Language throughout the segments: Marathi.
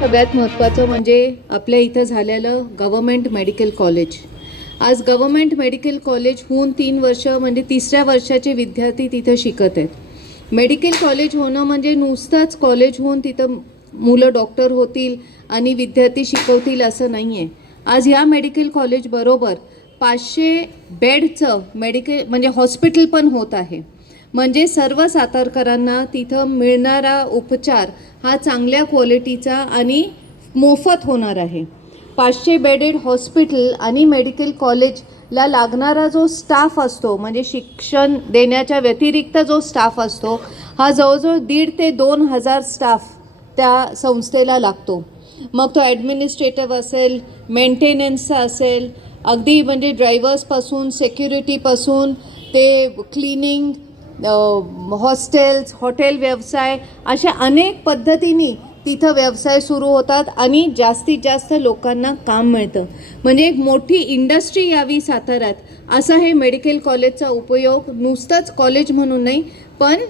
सगळ्यात महत्त्वाचं म्हणजे आपल्या इथं झालेलं गव्हर्मेंट मेडिकल कॉलेज आज गव्हर्मेंट मेडिकल कॉलेज होऊन तीन वर्ष म्हणजे तिसऱ्या वर्षाचे विद्यार्थी तिथं शिकत आहेत. मेडिकल कॉलेज होणं म्हणजे नुसतंच कॉलेज होऊन तिथं मुलं डॉक्टर होतील आणि विद्यार्थी शिकवतील असं नाही आहे आज ह्या मेडिकल कॉलेजबरोबर पाचशे बेडचं मेडिकल म्हणजे हॉस्पिटल पण होत आहे. म्हणजे सर्व सातारकरांना तिथं मिळणारा उपचार हा चांगल्या क्वालिटीचा आणि मोफत होणार आहे. पाचशे बेडेड हॉस्पिटल आणि मेडिकल कॉलेजला लागणारा जो स्टाफ असतो म्हणजे शिक्षण देण्याच्या व्यतिरिक्त जो स्टाफ असतो हा जवळजवळ दीड ते दोन हजार स्टाफ त्या संस्थेला लागतो. मग तो ॲडमिनिस्ट्रेटिव्ह असेल मेंटेनन्सचा असेल अगदी म्हणजे ड्रायव्हर्सपासून सेक्युरिटीपासून ते क्लिनिंग हॉस्टेल्स हॉटेल व्यवसाय अशा अनेक पद्धतीने तिथं व्यवसाय सुरू होतात आणि जास्तीत जास्त लोकांना काम मिळतं. म्हणजे एक मोठी इंडस्ट्री यावी साताऱ्यात असा हे मेडिकल कॉलेजचा उपयोग. नुसतंच कॉलेज म्हणून नाही पण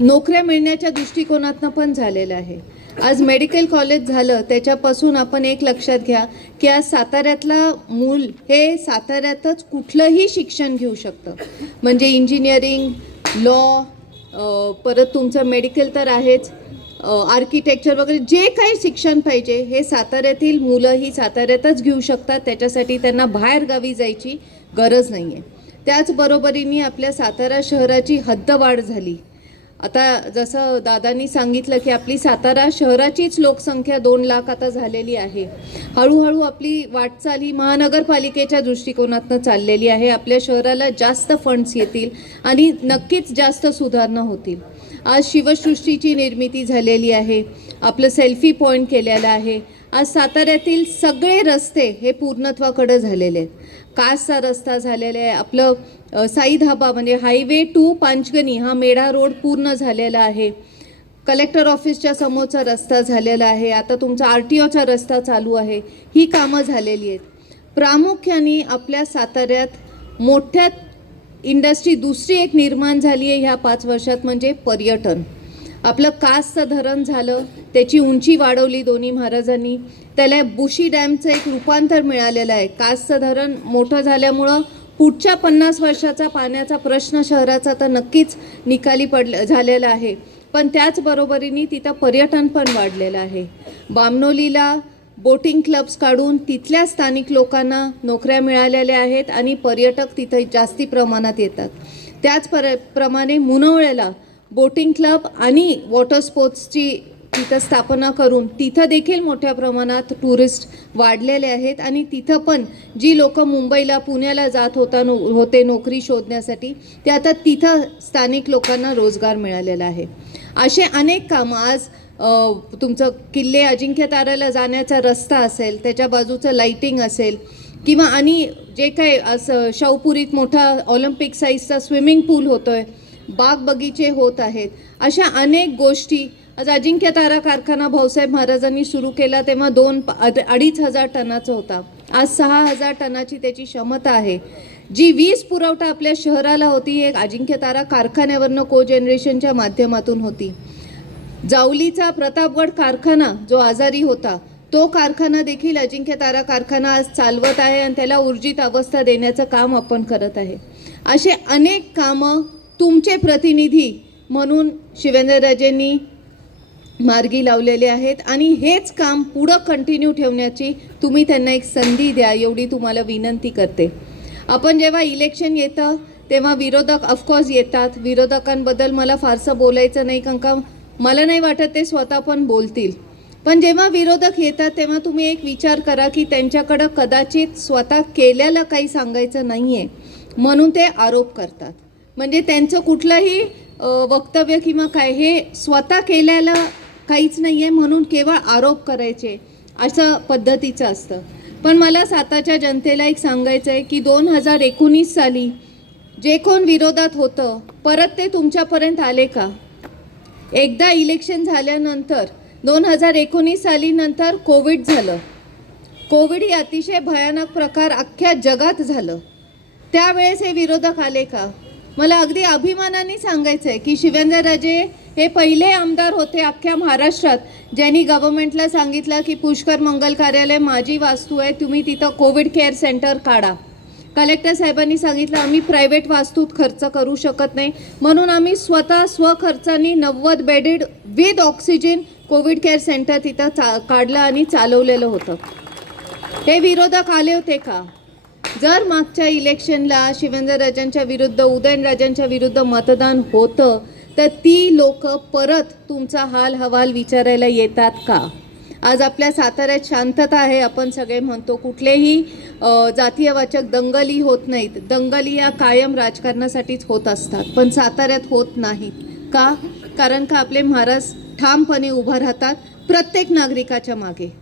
नोकऱ्या मिळण्याच्या दृष्टिकोनातनं पण झालेलं आहे. आज मेडिकल कॉलेज झालं त्याच्यापासून आपण एक लक्षात घ्या की आज साताऱ्यातला मूल हे साताऱ्यातच कुठलंही शिक्षण घेऊ शकतं. म्हणजे इंजिनिअरिंग लॉ परत तुमचं मेडिकल तर आहेच. आर्किटेक्चर वगैरे जे काही शिक्षण पाहिजे हे साताऱ्यातील मुलं ही साताऱ्यातच घेऊ शकतात. त्याच्यासाठी त्यांना बाहेर गावी जायची गरज नाही आहे त्याचबरोबरीने आपल्या सातारा शहराची हद्दवाढ झाली. आता जसं दादांनी सांगितलं की आपली सातारा शहराचीच लोकसंख्या दोन लाख आता झालेली आहे. हळूहळू आपली वाटचाल ही महानगरपालिकेच्या दृष्टिकोनातनं चाललेली आहे. आपल्या शहराला जास्त फंड्स येतील आणि नक्कीच जास्त सुधारणा होतील. आज शिवसृष्टीची निर्मिती झालेली आहे. आपलं सेल्फी पॉईंट केलेलं आहे. आज साताऱ्यातील सगळे रस्ते हे पूर्णत्वाकडे झालेले आहेत. कासचा रस्ता झालेला आहे. आपलं साई धाबा म्हणजे हायवे टू पांचगणी हा मेढा रोड पूर्ण झालेला आहे. कलेक्टर ऑफिसच्या समोरचा रस्ता झालेला आहे. आता तुमचा आर टी ओचा रस्ता चालू आहे. ही कामं झालेली आहेत. प्रामुख्याने आपल्या साताऱ्यात मोठ्यात इंडस्ट्री दुसरी एक निर्माण झाली आहे ह्या पाच वर्षात म्हणजे पर्यटन. आपलं कासचं धरण झालं त्याची उंची वाढवली दोन्ही महाराजांनी. त्याला बुशी डॅमचं एक रूपांतर मिळालेलं आहे. कासचं धरण मोठं झाल्यामुळं पुढच्या पन्नास वर्षाचा पाण्याचा प्रश्न शहराचा तर नक्कीच निकाली पडलं झालेला आहे. पण त्याचबरोबरीने तिथं पर्यटन पण वाढलेलं आहे. बामनोलीला बोटिंग क्लब्स काढून तिथल्या स्थानिक लोकांना नोकऱ्या मिळालेल्या आहेत आणि पर्यटक तिथं जास्ती प्रमाणात येतात. त्याच पर प्रमाणे मुनवळ्याला बोटिंग क्लब आणि वॉटर स्पोर्ट्सची तिथं स्थापना करून तिथं देखील मोठ्या प्रमाणात टुरिस्ट वाढलेले आहेत. आणि तिथं पण जी लोक मुंबईला पुण्याला जात होता नो होते नोकरी शोधण्यासाठी ते आता तिथं स्थानिक लोकांना रोजगार मिळालेला आहे. असे अनेक कामं आज तुमचं किल्ले अजिंक्य ताऱ्याला जाण्याचा रस्ता असेल त्याच्या बाजूचं लाईटिंग असेल किंवा आणि जे काही असं शाहूपुरीत मोठा ऑलिम्पिक साईजचा स्विमिंग पूल होतो आहे बाग बगीचे होत आहेत. अशा अनेक गोष्टी आज अजिंक्य तारा कारखाना भाऊसाहेब महाराजांनी सुरू केला तेव्हा दोन अडीच हजार टनाचा होता. आज सहा हजार टनाची त्याची क्षमता आहे. जी वीज पुरवठा आपल्या शहराला होती एक अजिंक्य तारा कारखान्यावरनं को जनरेशनच्या माध्यमातून होती. जावलीचा प्रतापगड कारखाना जो आजारी होता तो कारखाना देखील अजिंक्य तारा कारखाना आज चालवत आहे आणि त्याला ऊर्जित अवस्था देण्याचं काम आपण करत आहे. असे अनेक कामं तुमचे प्रतिनिधी म्हणून शिवेंद्रराजेंनी मार्गी लावलेले आहेत आणि हेच काम पुढं कंटिन्यू ठेवण्याची तुम्ही त्यांना एक संधी द्या एवढी तुम्हाला विनंती करते. आपण जेव्हा इलेक्शन येतं तेव्हा विरोधक ऑफकोर्स येतात. विरोधकांबद्दल मला फारसं बोलायचं नाही कारण का मला नाही वाटत ते स्वतः पण बोलतील. पण जेव्हा विरोधक येतात तेव्हा तुम्ही एक विचार करा की त्यांच्याकडं कदाचित स्वतः केल्याला काही सांगायचं नाही आहे म्हणून ते आरोप करतात. म्हणजे त्यांचं कुठलंही वक्तव्य किंवा काय हे स्वतः केल्याला काहीच नाही आहे म्हणून केवळ आरोप करायचे असं पद्धतीचं असतं. पण मला साताच्या जनतेला एक सांगायचं आहे की दोन हजार एकोणीस साली जे कोण विरोधात होतं परत ते तुमच्यापर्यंत आले का? एकदा इलेक्शन झाल्यानंतर दोन हजार एकोणीस साली नंतर कोविड झालं. कोविड ही अतिशय भयानक प्रकार अख्ख्या जगात झालं. त्यावेळेस हे विरोधक आले का? मला अगदी अभिमानाने सांगायचं आहे की शिवेंद्रराजे हे पहिले आमदार होते अख्ख्या महाराष्ट्रात ज्यांनी गव्हर्नमेंटला सांगितलं की पुष्कर मंगल कार्यालय माझी वास्तू आहे तुम्ही तिथं कोविड केअर सेंटर काढा. कलेक्टर साहेबांनी सांगितलं आम्ही प्रायव्हेट वास्तूत खर्च करू शकत नाही. म्हणून आम्ही स्वतः स्वखर्चाने नव्वद bedded with oxygen Covid care centre तिथं चा काढलं आणि चालवलेलं होतं. हे विरोधक आले होते का? जर मागच्या इलेक्शनला शिवेंद्रराजांच्या विरुद्ध उदयनराजांच्या विरुद्ध मतदान होतं तर ती लोक परत तुमचा हाल हवाल विचारायला येतात का? आज आपल्या साताऱ्यात शांतता आहे आपण सगळे म्हणतो कुठलेही जातीयवाचक दंगली होत नाहीत. दंगली या कायम राजकारणासाठीच होत असतात पण साताऱ्यात होत नाहीत. का? कारण का आपले महाराज ठामपणे उभं राहतात प्रत्येक नागरिकाच्या मागे.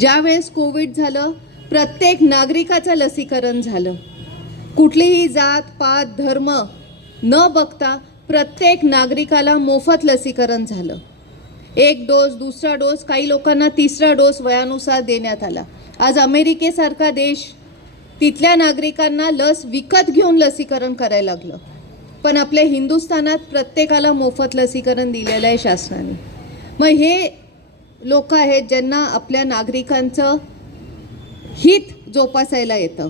ज्यावेळेस कोविड झालं प्रत्येक नागरिकाचं लसीकरण झालं. कुठलीही जात पात धर्म न बघता प्रत्येक नागरिकाला मोफत लसीकरण झालं. एक डोस दुसरा डोस काही लोकांना तिसरा डोस वयानुसार देण्यात आला. आज अमेरिकेसारखा देश तिथल्या नागरिकांना लस विकत घेऊन लसीकरण करायला लागलं. पण आपल्या हिंदुस्थानात प्रत्येकाला मोफत लसीकरण दिलेलं आहे शासनाने. मग हे लोक आहेत ज्यांना आपल्या नागरिकांचं हित जोपासायला येतं.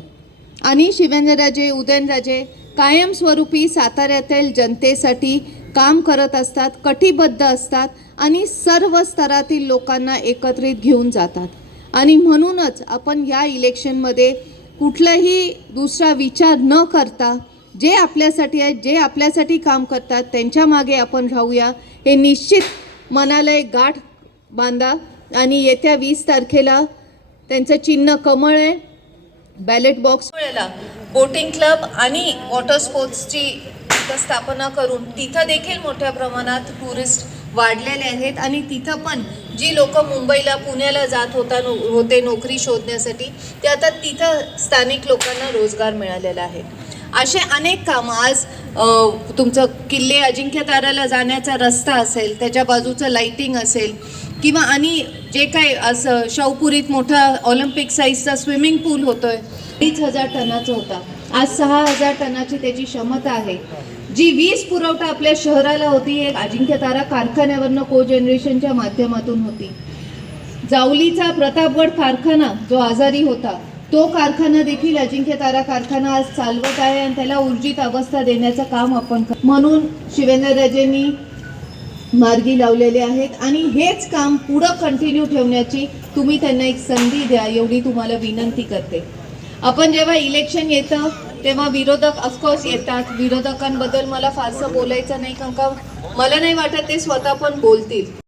आणि शिवेंद्रराजे उदयनराजे कायमस्वरूपी साताऱ्यातील जनतेसाठी काम करत असतात कटिबद्ध असतात आणि सर्व स्तरातील लोकांना एकत्रित घेऊन जातात. आणि म्हणूनच आपण या इलेक्शनमध्ये कुठलाही दुसरा विचार न करता जे आपल्यासाठी आहेत जे आपल्यासाठी काम करतात त्यांच्या मागे आपण राहूया हे निश्चित मनाला एक गाठ बांधा. आणि येत्या वीस तारखेला त्यांचं चिन्ह कमळ आहे. बॅलेट बॉक्स वेळेला बोटिंग क्लब आणि वॉटर स्पोर्ट्सची स्थापना करून तिथं देखील मोठ्या प्रमाणात टुरिस्ट वाढलेले आहेत. आणि तिथं पण जी लोक मुंबईला पुण्याला जात होता नो होते नोकरी शोधण्यासाठी ते आता तिथं स्थानिक लोकांना रोजगार मिळालेला आहे. असे अनेक कामं आज तुमचं किल्ले अजिंक्यताराला जाण्याचा रस्ता असेल त्याच्या बाजूचं लाईटिंग असेल किंवा आणि जे काय असं शवपुरीत मोठा ऑलिम्पिक साईजचा स्विमिंग पूल होतोय तीस हजार टनाचा होता. आज सहा हजार टनाची त्याची क्षमता आहे. जी वीज पुरवठा आपल्या शहराला होती एक अजिंक्य तारा कारखान्यावरनं को जनरेशनच्या माध्यमातून होती. जावलीचा प्रतापगड कारखाना जो आजारी होता तो कारखाना देखील अजिंक्य तारा कारखाना आज चालवत आहे आणि त्याला ऊर्जित अवस्था देण्याचं काम आपण कर- म्हणून शिवेंद्रराजेंनी मार्गी लावलेले आहेत आणि हेच काम पुढं कंटिन्यू ठेवण्याची तुम्ही त्यांना एक संधी द्या एवढी तुम्हाला विनंती करते. आपण जेव्हा इलेक्शन येतं तेव्हा विरोधक ऑफकोर्स येतात. विरोधकांबद्दल मला फारसं बोलायचं नाही कारण का? मला नाही वाटत ते स्वतः पण बोलतील.